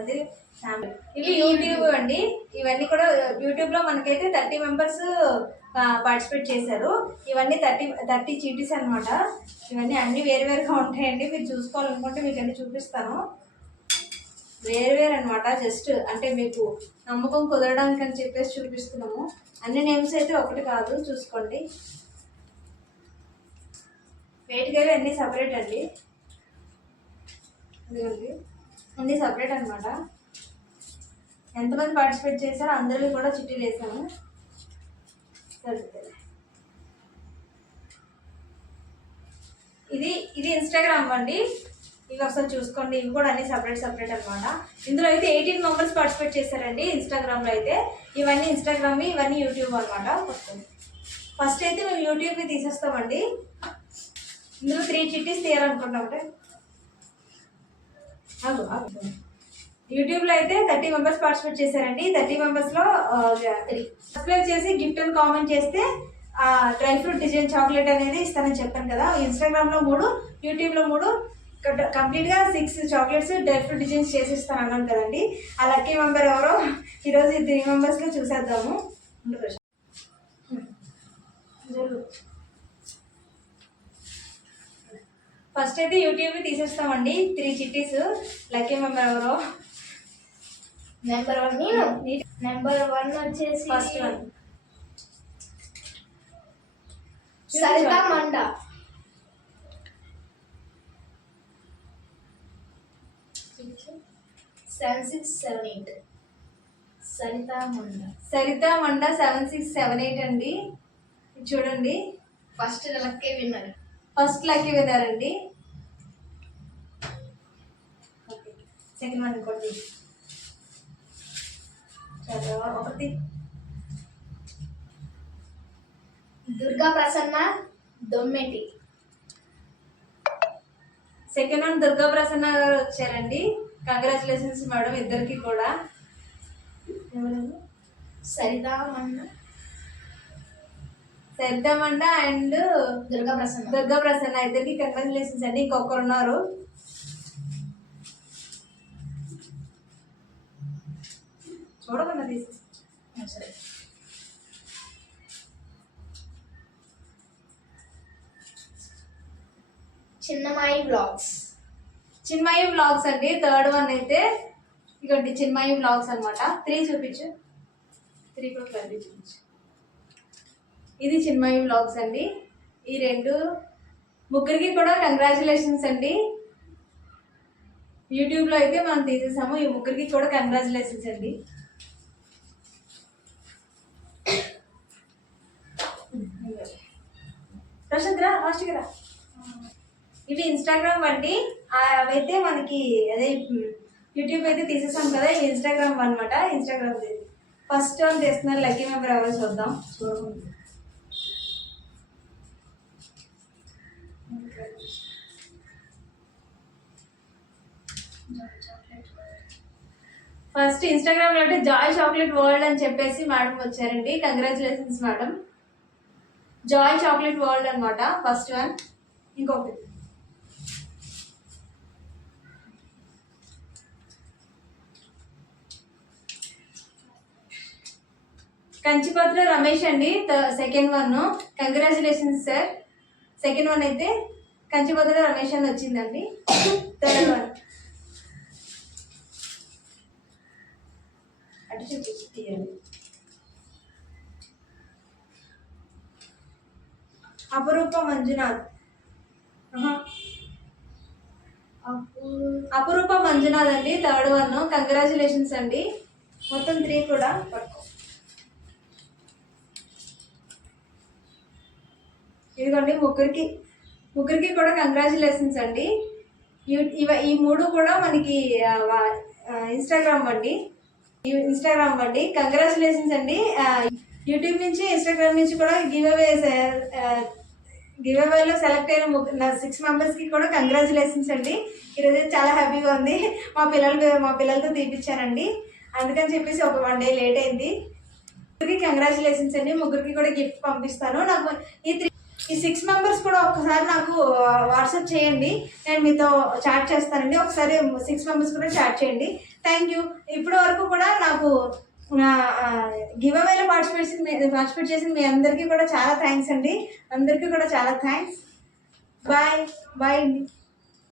అది శాంపుల్. ఇవి యూట్యూబ్ అండి. ఇవన్నీ కూడా యూట్యూబ్లో మనకైతే 30 మెంబర్స్ పార్టిసిపేట్ చేశారు. ఇవన్నీ 30 చీటీస్ అనమాట. ఇవన్నీ అన్నీ వేరువేరుగా ఉంటాయండి. మీరు చూసుకోవాలనుకుంటే మీకు అన్నీ చూపిస్తాను. వేరు అనమాట. జస్ట్ అంటే మీకు నమ్మకం కుదరడానికి అని చెప్పేసి చూపిస్తున్నాము. అన్ని నేమ్స్ అయితే ఒకటి కాదు, చూసుకోండి. వేటికి అన్నీ సపరేట్ అండి. ఇదిగోండి అన్నీ సపరేట్ అనమాట. ఎంతమంది పార్టిసిపేట్ చేశారో అందరివి కూడా చిట్టీలు వేసాము. ఇది ఇన్స్టాగ్రామ్ అండి. ఇవి ఒకసారి చూసుకోండి. ఇవి కూడా అన్ని సపరేట్ అనమాట. ఇందులో అయితే 18 మెంబర్స్ పార్టిసిపేట్ చేశారండి ఇన్స్టాగ్రామ్లో అయితే. ఇవన్నీ ఇన్స్టాగ్రామ్, ఇవన్నీ యూట్యూబ్ అనమాట. ఫస్ట్ అయితే మేము యూట్యూబ్ని తీసేస్తామండి. ఇందులో 3 చిట్టీస్ తీయాలనుకుంటామంటే యూట్యూబ్లో అయితే 30 మెంబర్స్ పార్టిసిపేట్ చేశారండి. 30 మెంబర్స్లో సబ్స్క్రైబ్ చేసి గిఫ్ట్ అని కామెంట్ చేస్తే డ్రై ఫ్రూట్ డిజైన్ చాక్లెట్ అనేది ఇస్తానని చెప్పాను కదా. ఇన్స్టాగ్రామ్లో 3, యూట్యూబ్లో 3, కంప్లీట్గా 6 చాక్లెట్స్ డ్రై ఫ్రూట్ డిజైన్స్ చేసి ఇస్తాను అన్నాను కదండి. ఆ లక్కీ మెంబర్ ఎవరో ఈరోజు 3 మెంబర్స్లో చూసేద్దాము. ఫస్ట్ అయితే యూట్యూబ్ తీసేస్తామండి. 3 చిట్టీస్. లక్కీ మెంబర్ ఎవరో నెంబర్ 1 నేను. నెంబర్ 1 వచ్చేసి ఫస్ట్ 1 సరితా మండా. సరితా మండా 7678 అండి. చూడండి, first lucky winner. First lucky winner అండి. సెకండ్ వన్ ఇంకోటి ఒకటి. దుర్గా ప్రసన్న దొమ్మెటి. సెకండ్ వన్ దుర్గా ప్రసన్న గారు వచ్చారండి. కంగ్రాచులేషన్స్ మేడం ఇద్దరికి కూడా. సరితా మండా అండ్ దుర్గా ప్రసన్న ఇద్దరికి కంగ్రాచులేషన్స్ అండి. ఇంకొకరు ఉన్నారు. చూడకుండా తీసేసి సరే. చిన్నమాయి వ్లాగ్స్ అండి. థర్డ్ వన్ అయితే ఇకండి చిన్మయి వ్లాగ్స్ అనమాట. 3 చూపించు. 3 కూడా క్లారిటీ చూపించు. ఇది చిన్మయి వ్లాగ్స్ అండి. ఈ 2 ముగ్గురికి కూడా కంగ్రాచులేషన్స్ అండి. యూట్యూబ్లో అయితే మనం తీసేసాము. ఈ ముగ్గురికి కూడా కంగ్రాచులేషన్స్ అండి. ప్రశాంత్ రా, ఫాస్ట్గా రా. ఇవి ఇన్స్టాగ్రామ్ అండి. అవైతే మనకి అదే యూట్యూబ్ అయితే తీసేసాం కదా. ఇవి ఇన్స్టాగ్రామ్ అనమాట. ఇన్స్టాగ్రామ్ ఫస్ట్ వన్ చేస్తున్నారు. లక్కీ మెంబర్ ఎవరో చూద్దాం. ఫస్ట్ ఇన్స్టాగ్రామ్లో అంటే జాయ్ చాక్లెట్ వరల్డ్ అని చెప్పేసి మేడం వచ్చారండి. Congratulations madam. Joy chocolate world అనమాట ఫస్ట్ వన్. ఇంకొకటి కంచిపత్ర రమేష్ అండి. Second one. Congratulations sir. Second one అయితే కంచిపత్ర రమేష్ అని వచ్చిందండి. థర్డ్ వన్ అటు చూపించాలి. అపురూప మంజునాథ్. అపురూప మంజునాథ్ అండి. Third one. కంగ్రాచులేషన్స్ అండి. మొత్తం 3 కూడా పట్టుకో. ఇదిగోండి ముగ్గురికి కూడా కంగ్రాచులేషన్స్ అండి. ఈ 3 కూడా మనకి ఇన్స్టాగ్రామ్ అండి. కంగ్రాచులేషన్స్ అండి. యూట్యూబ్ నుంచి ఇన్స్టాగ్రామ్ నుంచి కూడా గివ్ అవేలో సెలెక్ట్ అయిన 6 మెంబర్స్కి కూడా కంగ్రాచులేషన్స్ అండి. ఈరోజు చాలా హ్యాపీగా ఉంది. మా పిల్లలతో తీపిచ్చానండి. అందుకని చెప్పేసి ఒక 1 డే లేట్ అయింది. ముగ్గురికి కంగ్రాచులేషన్స్ అండి. ముగ్గురికి కూడా గిఫ్ట్ పంపిస్తాను. నాకు ఈ ఈ 6 మెంబర్స్ కూడా ఒకసారి నాకు వాట్సాప్ చేయండి, నేను మీతో చాట్ చేస్తానండి. ఒకసారి 6 మెంబర్స్ కూడా చాట్ చేయండి. Thank you. ఇప్పటి వరకు కూడా నాకు గివ్ అవేలో పార్టిసిపేట్ చేసిన మీ అందరికీ కూడా చాలా థ్యాంక్స్ అండి. అందరికీ కూడా చాలా థ్యాంక్స్. బాయ్ బాయ్ అండి.